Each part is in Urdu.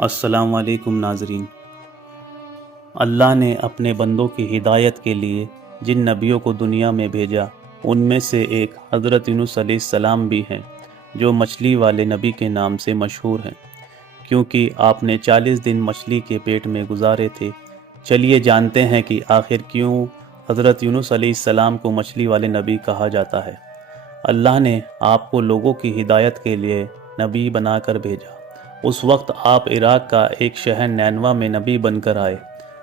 السلام علیکم ناظرین۔ اللہ نے اپنے بندوں کی ہدایت کے لیے جن نبیوں کو دنیا میں بھیجا ان میں سے ایک حضرت یونس علیہ السلام بھی ہیں، جو مچھلی والے نبی کے نام سے مشہور ہیں، کیونکہ آپ نے 40 دن مچھلی کے پیٹ میں گزارے تھے۔ چلیے جانتے ہیں کہ آخر کیوں حضرت یونس علیہ السلام کو مچھلی والے نبی کہا جاتا ہے۔ اللہ نے آپ کو لوگوں کی ہدایت کے لیے نبی بنا کر بھیجا۔ اس وقت آپ عراق کا ایک شہر نینوا میں نبی بن کر آئے،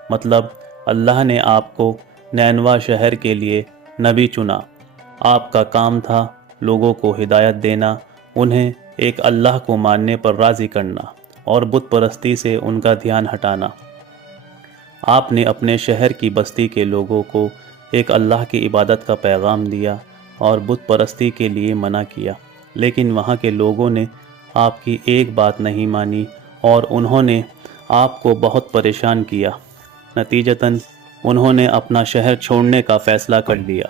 مطلب اللہ نے آپ کو نینوا شہر کے لیے نبی چنا۔ آپ کا کام تھا لوگوں کو ہدایت دینا، انہیں ایک اللہ کو ماننے پر راضی کرنا اور بت پرستی سے ان کا دھیان ہٹانا۔ آپ نے اپنے شہر کی بستی کے لوگوں کو ایک اللہ کی عبادت کا پیغام دیا اور بت پرستی کے لیے منع کیا، لیکن وہاں کے لوگوں نے آپ کی ایک بات نہیں مانی اور انہوں نے آپ کو بہت پریشان کیا۔ نتیجتاً انہوں نے اپنا شہر چھوڑنے کا فیصلہ کر لیا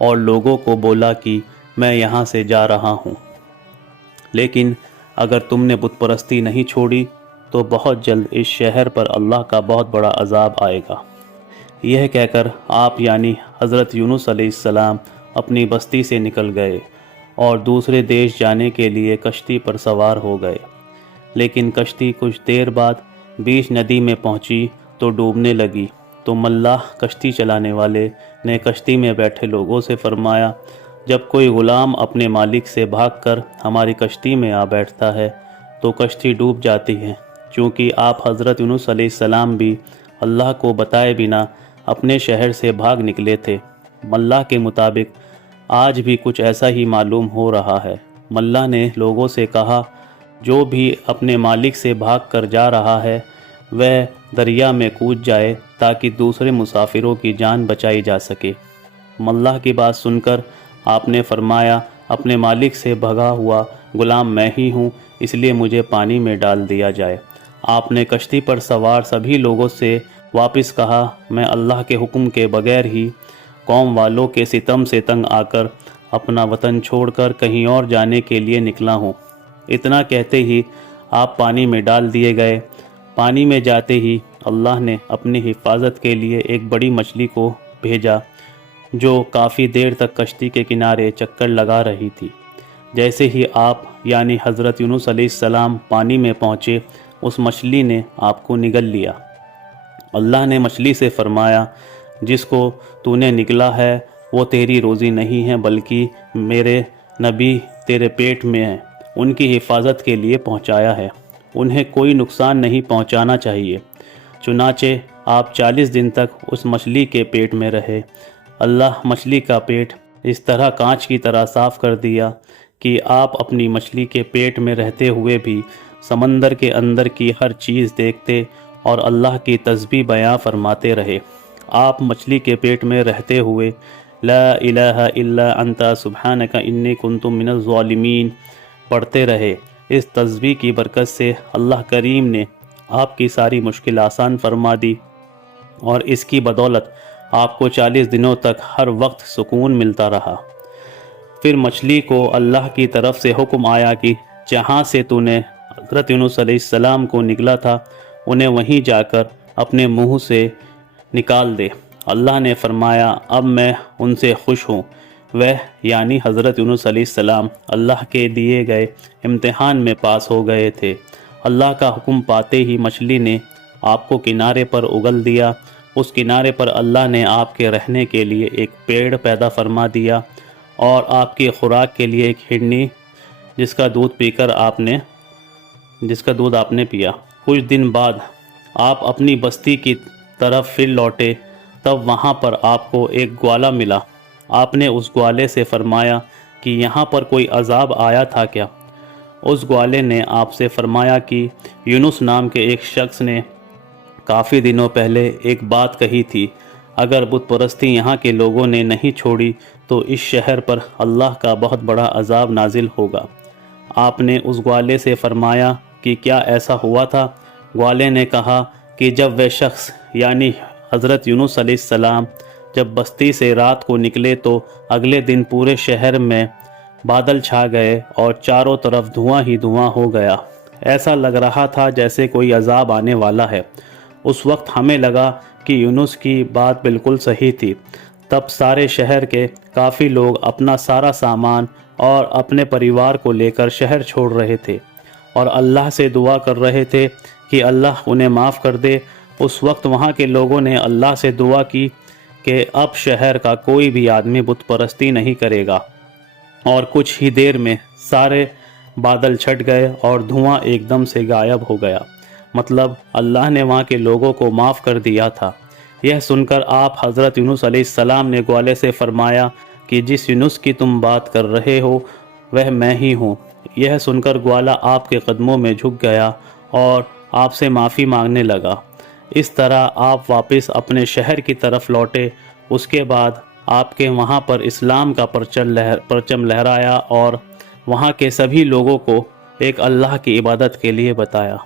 اور لوگوں کو بولا کہ میں یہاں سے جا رہا ہوں، لیکن اگر تم نے بت پرستی نہیں چھوڑی تو بہت جلد اس شہر پر اللہ کا بہت بڑا عذاب آئے گا۔ یہ کہہ کر آپ یعنی حضرت یونس علیہ السلام اپنی بستی سے نکل گئے اور دوسرے دیش جانے کے لیے کشتی پر سوار ہو گئے، لیکن کشتی کچھ دیر بعد بیچ ندی میں پہنچی تو ڈوبنے لگی۔ تو ملاح کشتی چلانے والے نے کشتی میں بیٹھے لوگوں سے فرمایا، جب کوئی غلام اپنے مالک سے بھاگ کر ہماری کشتی میں آ بیٹھتا ہے تو کشتی ڈوب جاتی ہے، چونکہ آپ حضرت یونس علیہ السلام بھی اللہ کو بتائے بنا اپنے شہر سے بھاگ نکلے تھے۔ ملاح کے مطابق آج بھی کچھ ایسا ہی معلوم ہو رہا ہے۔ ملاح نے لوگوں سے کہا، جو بھی اپنے مالک سے بھاگ کر جا رہا ہے وہ دریا میں کود جائے تاکہ دوسرے مسافروں کی جان بچائی جا سکے۔ ملاح کی بات سن کر آپ نے فرمایا، اپنے مالک سے بھگا ہوا غلام میں ہی ہوں، اس لیے مجھے پانی میں ڈال دیا جائے۔ آپ نے کشتی پر سوار سبھی لوگوں سے واپس کہا، میں اللہ کے حکم کے بغیر ہی قوم والوں کے ستم سے تنگ آ کر اپنا وطن چھوڑ کر کہیں اور جانے کے لیے نکلا ہوں۔ اتنا کہتے ہی آپ پانی میں ڈال دیے گئے۔ پانی میں جاتے ہی اللہ نے اپنی حفاظت کے لیے ایک بڑی مچھلی کو بھیجا جو کافی دیر تک کشتی کے کنارے چکر لگا رہی تھی۔ جیسے ہی آپ یعنی حضرت یونس علیہ السلام پانی میں پہنچے، اس مچھلی نے آپ کو نگل لیا۔ اللہ نے مچھلی سے فرمایا، جس کو تو نے نگلا ہے وہ تیری روزی نہیں ہے، بلکہ میرے نبی تیرے پیٹ میں ہیں، ان کی حفاظت کے لیے پہنچایا ہے، انہیں کوئی نقصان نہیں پہنچانا چاہیے۔ چنانچہ آپ 40 دن تک اس مچھلی کے پیٹ میں رہے۔ اللہ مچھلی کا پیٹ اس طرح کانچ کی طرح صاف کر دیا کہ آپ اپنی مچھلی کے پیٹ میں رہتے ہوئے بھی سمندر کے اندر کی ہر چیز دیکھتے اور اللہ کی تسبیح بیان فرماتے رہے۔ آپ مچھلی کے پیٹ میں رہتے ہوئے لا الہ الا انت سبحانک انی کنت من الظالمین پڑھتے رہے۔ اس تسبیح کی برکت سے اللہ کریم نے آپ کی ساری مشکل آسان فرما دی اور اس کی بدولت آپ کو 40 دنوں تک ہر وقت سکون ملتا رہا۔ پھر مچھلی کو اللہ کی طرف سے حکم آیا کہ جہاں سے تو نے حضرت یونس علیہ السلام کو نگلا تھا انہیں وہیں جا کر اپنے منہ سے نکال دے۔ اللہ نے فرمایا، اب میں ان سے خوش ہوں۔ وہ یعنی حضرت یونس علیہ السلام اللہ کے دیے گئے امتحان میں پاس ہو گئے تھے۔ اللہ کا حکم پاتے ہی مچھلی نے آپ کو کنارے پر اگل دیا۔ اس کنارے پر اللہ نے آپ کے رہنے کے لیے ایک پیڑ پیدا فرما دیا اور آپ کی خوراک کے لیے ایک ہرنی جس کا دودھ آپ نے پیا۔ کچھ دن بعد آپ اپنی بستی کی طرف پھر لوٹے، تب وہاں پر آپ کو ایک گوالا ملا۔ آپ نے اس گوالے سے فرمایا کہ یہاں پر کوئی عذاب آیا تھا کیا؟ اس گوالے نے آپ سے فرمایا کہ یونس نام کے ایک شخص نے کافی دنوں پہلے ایک بات کہی تھی، اگر بت پرستی یہاں کے لوگوں نے نہیں چھوڑی تو اس شہر پر اللہ کا بہت بڑا عذاب نازل ہوگا۔ آپ نے اس گوالے سے فرمایا کہ کیا ایسا ہوا تھا؟ گوالے نے کہا کہ جب وہ شخص یعنی حضرت یونس علیہ السلام جب بستی سے رات کو نکلے تو اگلے دن پورے شہر میں بادل چھا گئے اور چاروں طرف دھواں ہی دھواں ہو گیا، ایسا لگ رہا تھا جیسے کوئی عذاب آنے والا ہے۔ اس وقت ہمیں لگا کہ یونس کی بات بالکل صحیح تھی۔ تب سارے شہر کے کافی لوگ اپنا سارا سامان اور اپنے پریوار کو لے کر شہر چھوڑ رہے تھے اور اللہ سے دعا کر رہے تھے کہ اللہ انہیں معاف کر دے۔ اس وقت وہاں کے لوگوں نے اللہ سے دعا کی کہ اب شہر کا کوئی بھی آدمی بت پرستی نہیں کرے گا، اور کچھ ہی دیر میں سارے بادل چھٹ گئے اور دھواں ایک دم سے غائب ہو گیا۔ مطلب اللہ نے وہاں کے لوگوں کو معاف کر دیا تھا۔ یہ سن کر آپ حضرت یونس علیہ السلام نے گوالے سے فرمایا کہ جس یونس کی تم بات کر رہے ہو وہ میں ہی ہوں۔ یہ سن کر گوالا آپ کے قدموں میں جھک گیا اور آپ سے معافی مانگنے لگا۔ اس طرح آپ واپس اپنے شہر کی طرف لوٹے۔ اس کے بعد آپ کے وہاں پر اسلام کا پرچم لہرایا اور وہاں کے سبھی لوگوں کو ایک اللہ کی عبادت کے لیے بتایا۔